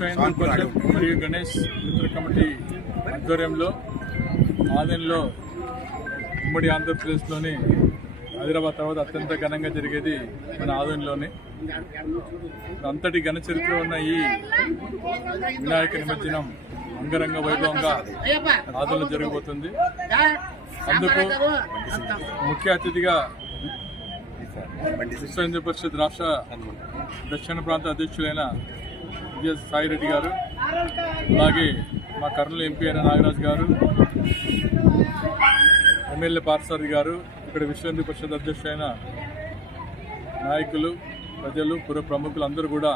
విశ్వ హిందూ పరిషత్ మరియు గణేష్ మిత్ర కమిటీ ఆధ్వర్యంలో ఆలయంలో ఉమ్మడి ఆంధ్రప్రదేశ్లోని హైదరాబాద్ తర్వాత అత్యంత ఘనంగా జరిగేది మన ఆలయంలోనే. అంతటి ఘన చరిత్ర ఉన్న ఈ వినాయక నిమజ్జనం అంగరంగ వైభవంగా ఆలయంలో జరగబోతుంది. అందుకు ముఖ్య అతిథిగా విశ్వ హిందూ పరిషత్ రాష్ట్ర దక్షిణ ప్రాంత అధ్యక్షులైన విజయ్ సాయిరెడ్డి గారు, అలాగే మా కర్నూలు ఎంపీ అయిన నాగరాజు గారు, ఎమ్మెల్యే పార్సారథి గారు, ఇక్కడ విశ్వ హిందూ పరిషత్ అధ్యక్షులైన నాయకులు, ప్రజలు, పుర ప్రముఖులు అందరూ కూడా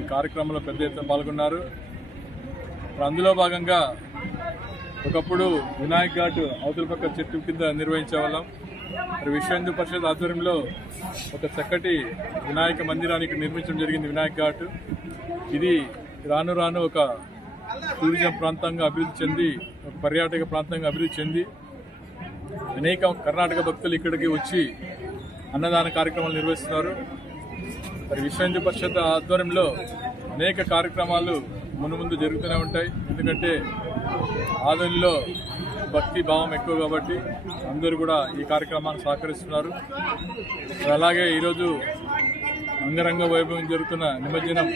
ఈ కార్యక్రమంలో పెద్ద ఎత్తున పాల్గొన్నారు. అందులో భాగంగా ఒకప్పుడు వినాయక్ ఘాట్ అవతల పక్క చెట్టు కింద నిర్వహించే వాళ్ళం. విశ్వ హిందూ పరిషత్ ఆధ్వర్యంలో ఒక చక్కటి వినాయక మందిరానికి నిర్మించడం జరిగింది వినాయక్ ఘాట్. ఇది రాను రాను ఒక టూరిజం ప్రాంతంగా అభివృద్ధి చెంది, ఒక పర్యాటక ప్రాంతంగా అభివృద్ధి చెంది అనేక కర్ణాటక భక్తులు ఇక్కడికి వచ్చి అన్నదాన కార్యక్రమాలు నిర్వహిస్తున్నారు. విశ్వ హిందూ పరిషత్ ఆధ్వర్యంలో అనేక కార్యక్రమాలు ముందు జరుగుతూనే ఉంటాయి. ఎందుకంటే ఆలయంలో భక్తి భావం ఎక్కువ కాబట్టి అందరూ కూడా ఈ కార్యక్రమాన్ని సహకరిస్తున్నారు. అలాగే ఈరోజు అంగరంగ వైభవం జరుగుతున్న నిమజ్జనం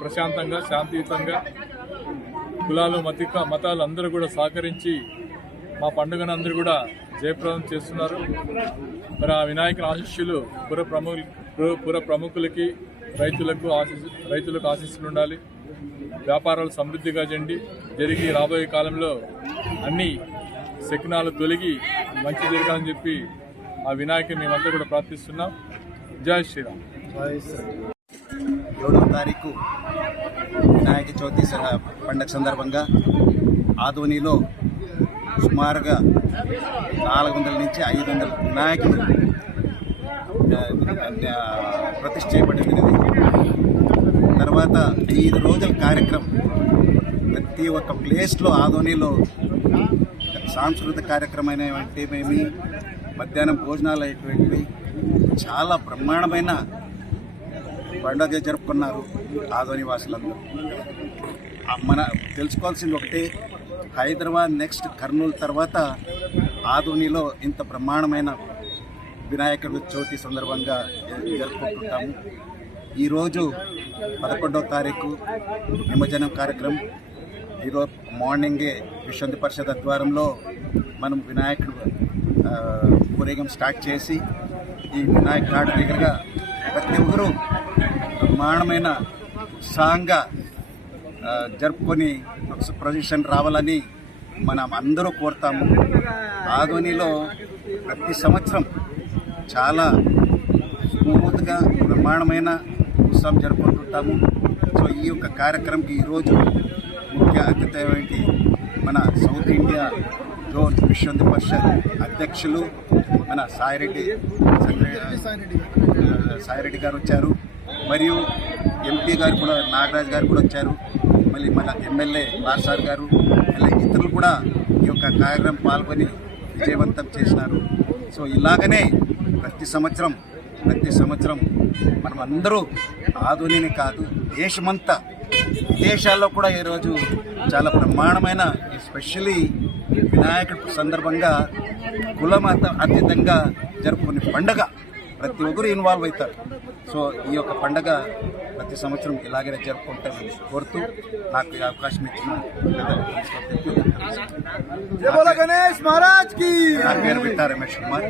ప్రశాంతంగా, శాంతియుతంగా కులాలు, మతాలు అందరూ కూడా సహకరించి మా పండుగను అందరూ కూడా జయప్రదం చేస్తున్నారు. మరి ఆ వినాయకుని ఆశీస్సులు పుర ప్రముఖులకి, రైతులకు ఆశీస్సులు ఉండాలి. వ్యాపారాలు సమృద్ధిగా జరిగి రాబోయే కాలంలో అన్ని శకునాలు తొలగి మంచి జరగాలని చెప్పి ఆ వినాయకుని మేమంతా కూడా ప్రార్థిస్తున్నాం. జై శ్రీరామ్. 7వ తారీఖు వినాయక చవితి పండుగ సందర్భంగా ఆదోనిలో సుమారుగా 400 నుంచి 500 వినాయకులు ప్రతిష్ఠ చేయబడింది. తర్వాత 5 రోజుల కార్యక్రమం ప్రతి ఒక్క ప్లేస్లో ఆదోనిలో సాంస్కృతిక కార్యక్రమమైనవి, మధ్యాహ్నం భోజనాలు అయినటువంటివి చాలా బ్రహ్మాండమైన పండుగ జరుపుకున్నారు ఆదోని వాసులందరూ. మన తెలుసుకోవాల్సింది ఒకటే, హైదరాబాద్ నెక్స్ట్ కర్నూలు తర్వాత ఆదోనిలో ఇంత బ్రహ్మాండమైన వినాయకుడి చవితి సందర్భంగా జరుపుకుంటుంటాము. ఈరోజు 11వ తారీఖు నిమజ్జనం కార్యక్రమం. ఈరోజు మార్నింగే విశ్వ హిందూ పరిషత్ ఆధ్వర్యంలో మనం వినాయకుడు ఊరేగం స్టార్ట్ చేసి ఈ వినాయక ఘాట్ దగ్గరగా ప్రతి ఒక్కరూ బ్రహ్మాండమైన ఉత్సాహంగా జరుపుకొని ప్రొసెషన్ రావాలని మనం అందరూ కోరుతాము. ఆదోనిలో ప్రతి సంవత్సరం చాలా స్మూత్గా బ్రహ్మాండమైన ఉత్సవం జరుపుకుంటుంటాము. సో ఈ యొక్క కార్యక్రమంకి ఈరోజు ముఖ్య అతిథి మన సౌత్ ఇండియా జోన్ విశ్వ హిందూ పరిషత్ అధ్యక్షులు మన సాయిరెడ్డి గారు వచ్చారు. మరియు ఎంపీ గారు కూడా, నాగరాజ్ గారు కూడా వచ్చారు. మళ్ళీ మన ఎమ్మెల్యే పార్సార్ గారు, మళ్ళీ ఇతరులు కూడా ఈ యొక్క కార్యక్రమం పాల్గొని విజయవంతం చేసినారు. సో ఇలాగనే ప్రతి సంవత్సరం మనం అందరూ ఆదోనిని కాదు, దేశమంతా, విదేశాల్లో కూడా ఈరోజు చాలా బ్రహ్మాండమైన, ఎస్పెషల్లీ వినాయకుడి సందర్భంగా కులమత అతీతంగా జరుపుకునే పండగ ప్రతి ఒక్కరు ఇన్వాల్వ్ అవుతారు. సో ఈ యొక్క పండగ ప్రతి సంవత్సరం ఇలాగే జరుపుకుంటామని కోరుతూ నాకు ఈ అవకాశం ఇచ్చిన నా పేరు బిట్టా రమేష్ కుమార్.